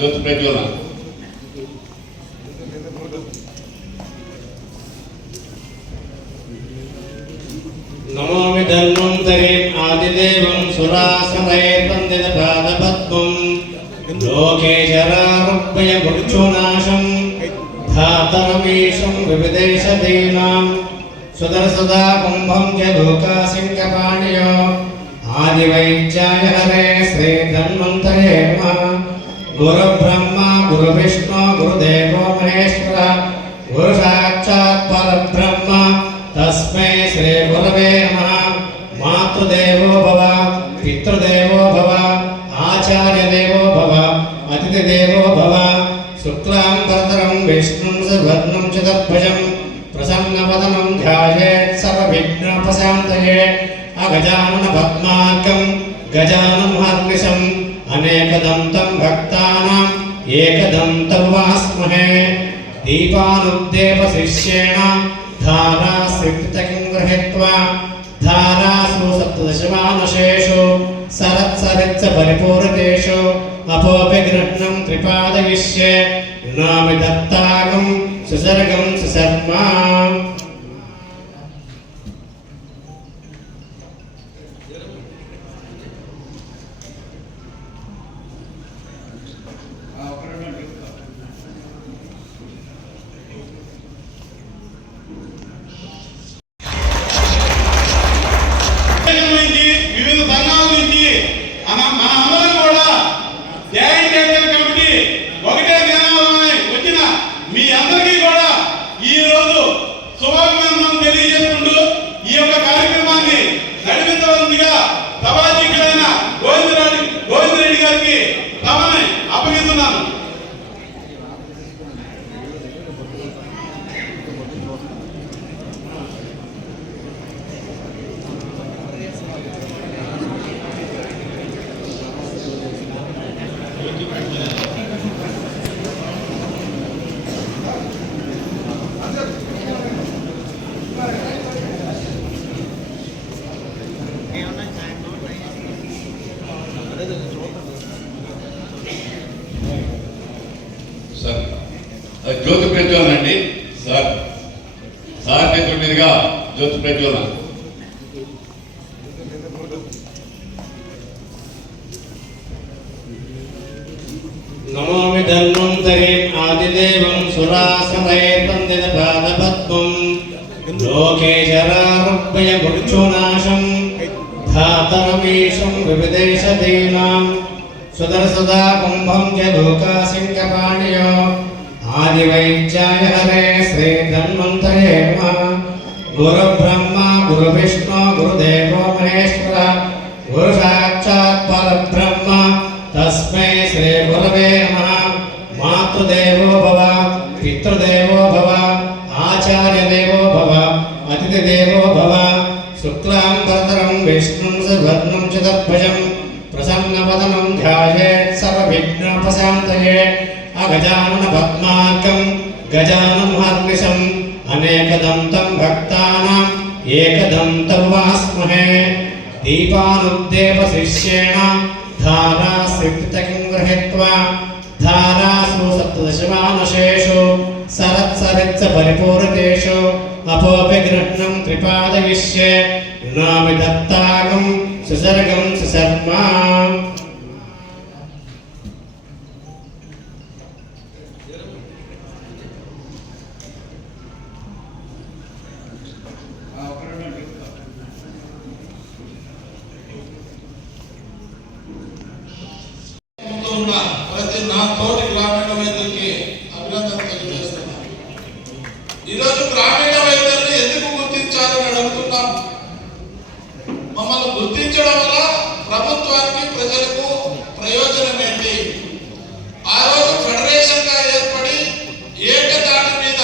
జ్యోతి ప్రజ్వలన నమోమి ధన్వంతరిం ఆదిదేవం సురాసరేతం సురాసరైర్వందితపాదపద్మం లోకే జరారుగ్భయ మృత్యునాశం వివిదేశ దీనాం సుదర్శదా కుంభం చ లోకాశంకపాణియో ఆదివైద్యాయ హరే శ్రీ ధన్వంతరే మా గురు బ్రహ్మ గురు విష్ణు గురుదేవో మహేశ్వర గురు సాక్షాత్ పరబ్రహ్మ తస్మై శ్రీ గురవే నమ మాతృదేవో భవ పితృదేవో భవ ఆచార్యదేవో భవ అతిథిదేవో భవ శుక్లాంబరతరం విష్ణుం సువర్ణం చతుర్భుజం ప్రసన్నవదనం ధ్యాయేత్ సర్వవిఘ్నోపశాంతయే అగజానన పద్మార్కం గజానం హర్నిశం అనేకదంతం భక్తానాం ఏకదంతం వాస్మహే దీపానుద్దేవ శిష్యేణ ధారా సిక్తకిం గృహీత్వా ధారాసు సప్తదశమానశేషు సరత్సరిత్స పరిపూరితేషు అపోపి గృహ్ణం త్రిపాదయిష్యే నామి దత్తాగం సుసర్గం సుశర్మా శుభాభినందనలు తెలియజేసుకుంటూ ఈ యొక్క కార్యక్రమాన్ని నడిపించవలసిందిగా సభాధ్యక్షుడైన గోవిందరావు జ్యోతి ప్రజ్వలన అండి సార్ సార్ చేతుల మీదుగా జ్యోతి ప్రజ్వలన నమోమి ధన్వంతరిం ఆదిదేవం సురాసరైర్వందితపాదపద్మం లోకే జరారుగ్భయ మృత్యునాశం ధాతరమీశం వివిదేశదీనాం సుదర్శదా కుంభం చ లోకాశంకపాణియో ఆదివైద్యాయ హరే శ్రీ ధన్వంతరే నమః. గురు బ్రహ్మ గురు విష్ణు గురుదేవో మహేశ్వర గురు సాక్షాత్ పరబ్రహ్మ తస్మై శ్రీ గురవే నమ. మాతృదేవో భవ పితృదేవో భవ ఆచార్యదేవో భవ అతిథిదేవో భవ శుక్లాం వరదరం విష్ణుం సువర్ణం చతుర్భుజం ప్రసన్నవదనం ధ్యాయేత్ సర్వవిఘ్నోపశాంతయే. అగజానన పద్మార్కం గజానం హర్నిశం అనేకదంతం భక్తానాం ఏకదంతం వాస్మహే దీపానుద్దేవ శిష్యేణ ధారా సిప్తకం గృహీత్వా ధారాసు సప్తదశమానశేషు సరత్సరిత్స పరిపూరితేషు అపోపి గృహ్ణం త్రిపాదయిష్యే నామి దత్తాగం సుసర్గం సుశర్మా కూడా ప్రతి నా తోటి గ్రామీణ వైద్యులకి అభినందన తెలియజేస్తున్నాను. ఈరోజు గ్రామీణ వైద్యుల్ని ఎందుకు గుర్తించాలని అడుగుతున్నాం? మమ్మల్ని గుర్తించడం వల్ల ప్రభుత్వానికి ప్రజలకు ప్రయోజనం ఏంటి? ఆ రోజు ఫెడరేషన్గా ఏర్పడి ఏకదాటి మీద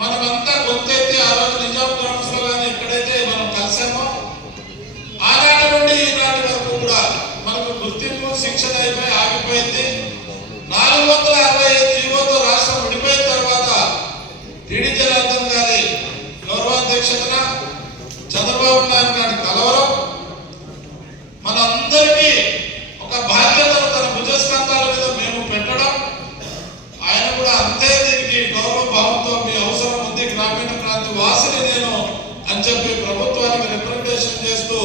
మనమంతా గొంతెత్తి ఆ రోజు నిజాం గ్రామ్స్లో కానీ ఎక్కడైతే మనం కలిసామో ఆనాటి నుండి ఈనాటి వరకు కూడా శిక్షణ అయిపోయి ఆగిపోయింది. నాలుగు వందల అరవై ఐదు యువతో రాష్ట్రం విడిపోయిన తర్వాత టీడీ జనార్దన్ గారి గౌరవాధ్యక్షతన చంద్రబాబు నాయుడు గారి కలవరం మనందరికీ ఒక బాధ్యతను తన భుజస్కంధాల మీద మేము పెట్టడం. ఆయన కూడా అంతే దీనికి గౌరవ భావంతో మీ అవసరం ఉంది. గ్రామీణ ప్రాంత వాసిని నేను అని చెప్పి ప్రభుత్వానికి రిప్రజెంటేషన్ చేస్తూ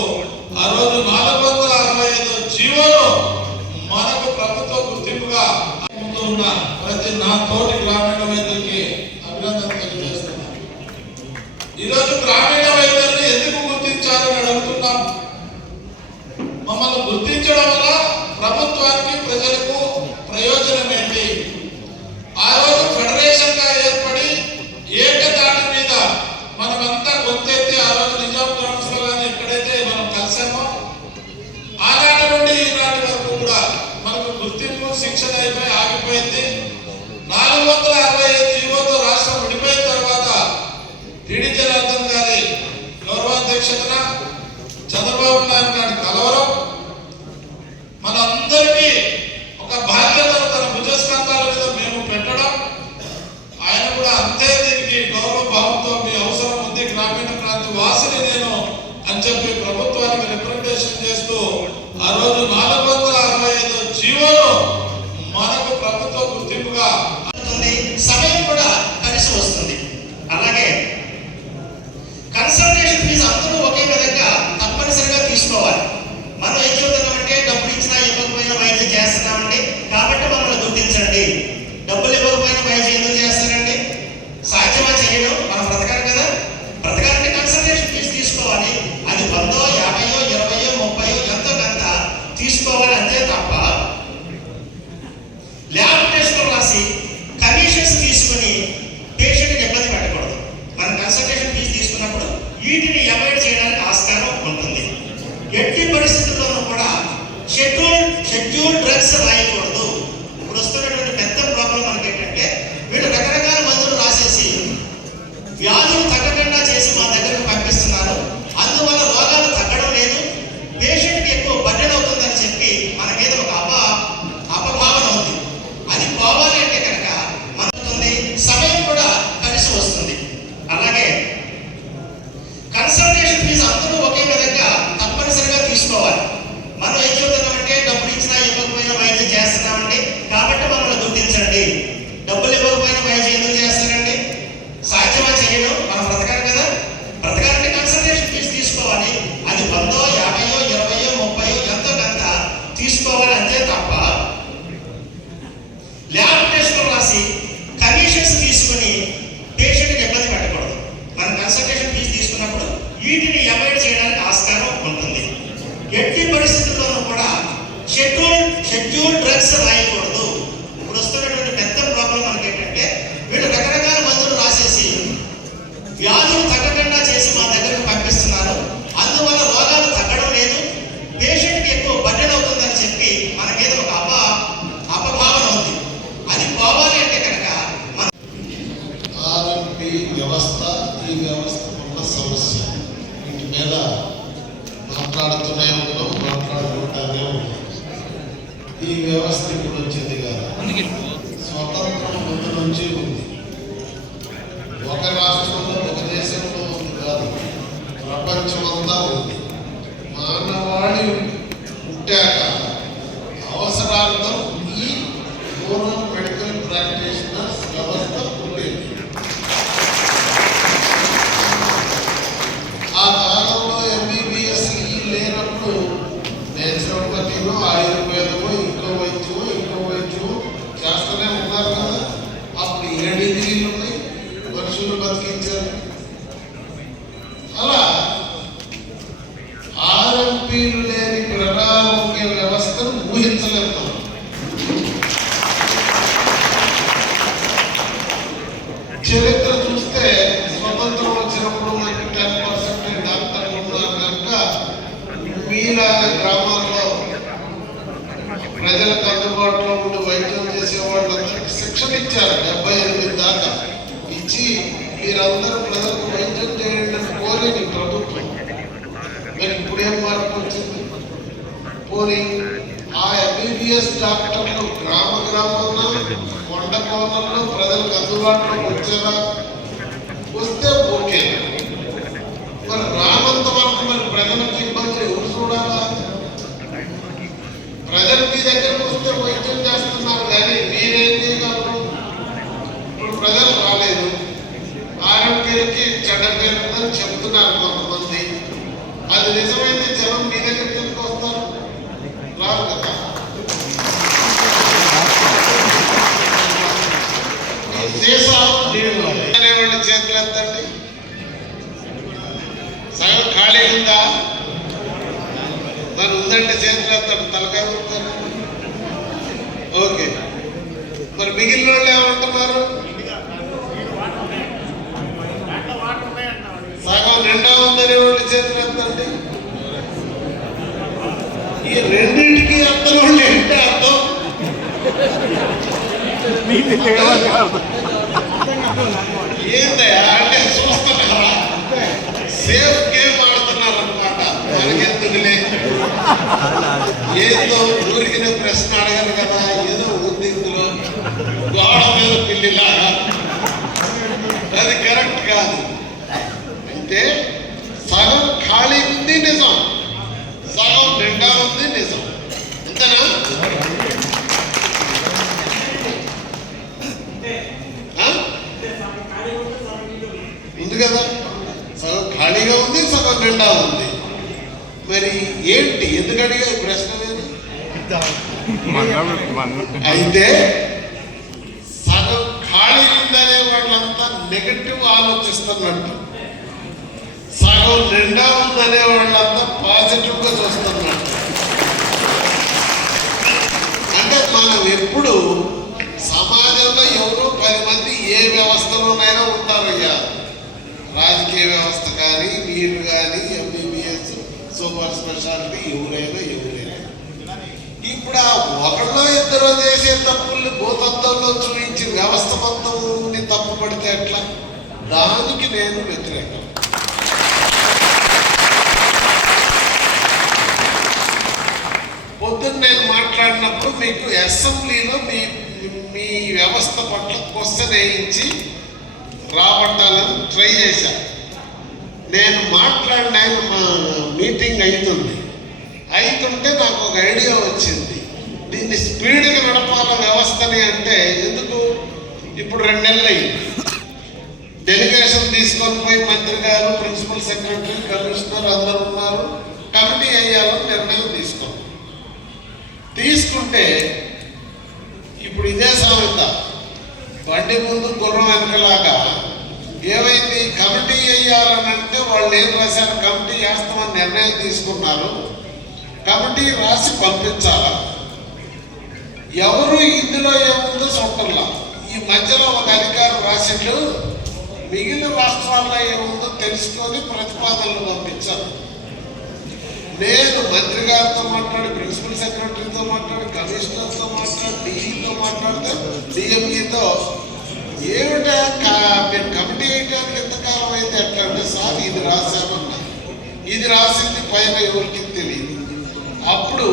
ఆ రోజు నాలుగు వందల అరవై ఐదు జీవోలు ప్రభుత్వ గుర్తింపుగా ఉన్న ప్రతి నా తోటి గ్రామీణ వైద్యులకి అభినందన తెలియజేస్తున్నాను. ఈరోజు గ్రామీణ వైద్యుల్ని ఎందుకు గుర్తించాలని అడుగుతున్నాం? మమ్మల్ని గుర్తించడం వల్ల ప్రభుత్వానికి ಕೆಲಸ ఈ వ్యవస్థ ఇప్పుడు వచ్చింది కదా. స్వతంత్రం ముందు నుంచి ఉంది. ఒక రాష్ట్రం భగవాను వచ్చేలా సంఖ్యలు ఎంతండి సగం ఖాళీ ఉందా? మరి ఉందండి చేతులు ఎత్తాడు తలకాయ కొడతారు ఓకే. మరి మిగిలిన వాళ్ళు ఏమంటున్నారు సగం నిండా ఉందని వాళ్ళు చేతులు ఎంతండి ఈ రెండింటికి అందరూ వాళ్ళు ఏంటంటే అర్థం? ఏంటయా సేఫ్ గేమ్ ఆడుతున్నారు అనమాట మనకెందుకులే ఏదో ఊరికిన ప్రశ్న అడగరు కదా ఏదో ఉంది ఇందులో గోడ మీద పిల్లిలాగా నిండా ఉంది. మరి ఏంటి? ఎందుకు అడిగా ప్రశ్న నేను అయితే సగం ఖాళీ ఉందనే వాళ్ళంతా నెగటివ్ ఆలోచిస్తున్నట్టు. సగం నిండా ఉందనే వాళ్ళంతా పాజిటివ్గా చూస్తున్నట్టు. అంటే మనం ఎప్పుడు సమాజంలో ఎవరో పది మంది ఏ వ్యవస్థలోనైనా ఉంటారయ్యా రాజకీయ వ్యవస్థ కానీ మీరు కానీ ఎంబీబీఎస్ సూపర్ స్పెషాలిటీ ఎవరైనా ఎవరైనా ఇప్పుడు ఆ ఒకళ్ళో ఇద్దరు చేసే తప్పుల్ని భూతత్వంలో చూపించి వ్యవస్థ మొత్తం తప్పు పడితే ఎట్లా? దానికి నేను వ్యతిరేకం. పొద్దున్న నేను మాట్లాడినప్పుడు మీకు అసెంబ్లీలో మీ మీ వ్యవస్థ పట్ల క్వశ్చన్ వేయించి రాబట్టాలని ట్రై చేశాను నేను మాట్లాడిన మా మీటింగ్ అవుతుంది అవుతుంటే నాకు ఒక ఐడియా వచ్చింది. దీన్ని స్పీడ్గా నడపాల వ్యవస్థని అంటే ఎందుకు? ఇప్పుడు రెండు నెలలు అయింది. డెలిగేషన్ తీసుకొని పోయి మంత్రి గారు ప్రిన్సిపల్ సెక్రటరీ కమిషనర్ అందరూ ఉన్నారు. కమిటీ అయ్యాలని నిర్ణయం తీసుకో తీసుకుంటే ఇప్పుడు ఇదే సామెత. బండి ముందు గుర్రం వెనకలాగా ఏమైంది? కమిటీ వేయాలని అంటే వాళ్ళు ఏం రాశారు? కమిటీ వేస్తామని నిర్ణయం తీసుకున్నారు. కమిటీ రాసి పంపించాలా? ఎవరు ఇందులో ఏముందో చూడాల. ఈ మధ్యలో ఒక అధికారం రాసిట్లు మిగిలిన రాష్ట్రాల్లో ఏముందో తెలుసుకొని ప్రతిపాదనలు పంపించారు. నేను మంత్రి గారితో మాట్లాడి ప్రిన్సిపల్ సెక్రటరీతో మాట్లాడి కమిషనర్తో మాట్లాడి డీఈతో మాట్లాడితే డిఎంఈతో ఏమిటా మీరు కమిటీ వేయడానికి ఎంతకాలం అయితే ఎట్లా అంటే సార్ ఇది రాశామన్నా. ఇది రాసింది పైన ఎవరికి తెలియదు. అప్పుడు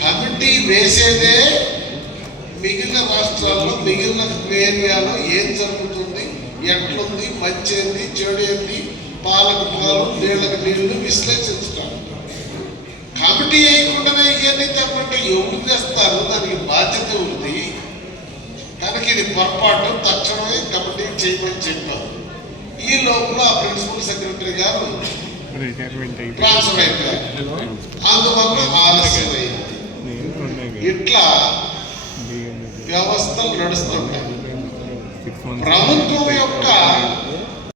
కమిటీ వేసేదే మిగిలిన రాష్ట్రాల్లో మిగిలిన ఏరియాలో ఏం జరుగుతుంది? ఎట్లుంది? మంచి ఏంది పాలకు పాలు నీళ్ళకి నీళ్ళు విశ్లేషించడం. కమిటీ వేయకుండానే ఇవన్నీ తప్పంటే ఎవరు తెస్తారు దానికి బాధ్యత ఉంది. కనుక ఇది పొరపాటు తక్షణమే కమిటీ చేయమని చెప్పారు. ఈ లోపల ఆ ప్రిన్సిపల్ సెక్రటరీ గారు ట్రాన్స్ఫర్ అయిపోయారు. అందువల్ల ఆలస్యమైంది. ఇట్లా వ్యవస్థలు నడుస్తుంటాయి. ప్రభుత్వం యొక్క